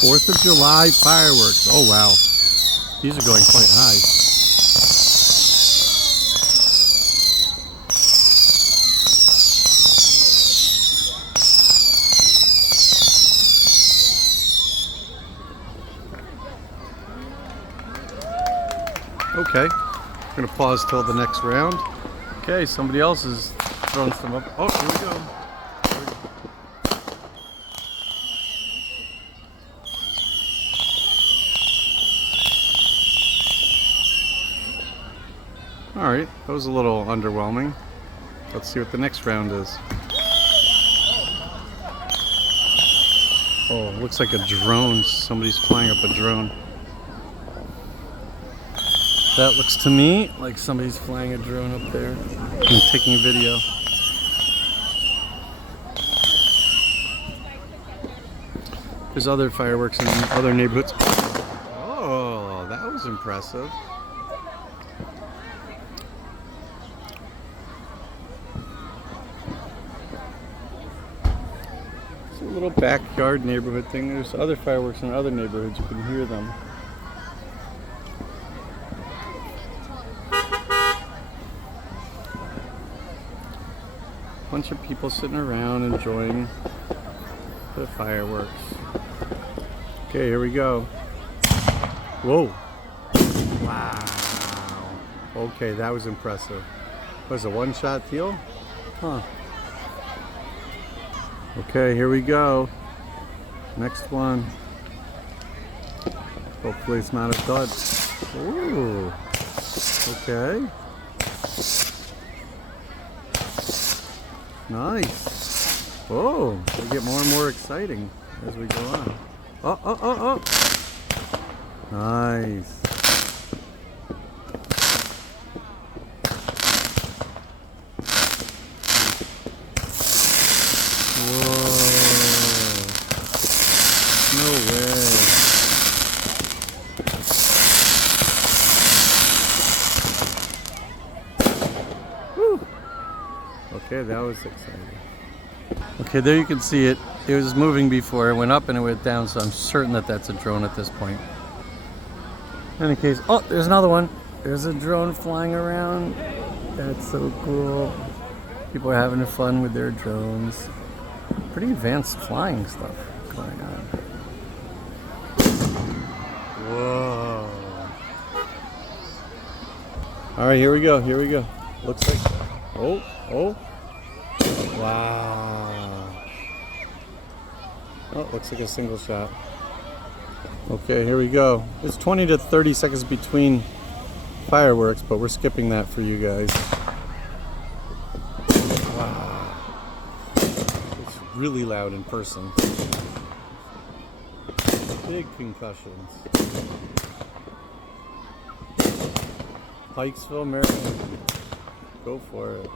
4th of July fireworks. Oh wow, these are going quite high. Okay, I'm gonna pause till the next round. Okay, somebody else is throwing some up. Oh, here we go. Alright, that was a little underwhelming. Let's see what the next round is. Oh, looks like a drone. Somebody's flying up a drone. That looks to me like somebody's flying a drone up there and taking a video. There's other fireworks in other neighborhoods. Oh, that was impressive. It's a little backyard neighborhood thing. There's other fireworks in other neighborhoods. You can hear them. Bunch of people sitting around enjoying the fireworks. Okay, here we go. Whoa. Wow. Okay, that was impressive. Was a one-shot deal? Huh. Okay, here we go. Next one. Hopefully it's not a dud. Ooh. Okay. Nice. Oh, they get more and more exciting as we go on. Oh. Nice. Whoa. No way. Woo. Okay, that was exciting. Okay, there you can see it. It was moving before. It went up and it went down, so I'm certain that that's a drone at this point. In any case, oh, there's another one. There's a drone flying around. That's so cool. People are having fun with their drones. Pretty advanced flying stuff going on. Whoa. All right, here we go. Here we go. Looks like, oh. Wow. Oh, looks like a single shot. Okay, here we go. It's 20 to 30 seconds between fireworks, but we're skipping that for you guys. Wow. It's really loud in person. Big concussions. Pikesville, Maryland. Go for it.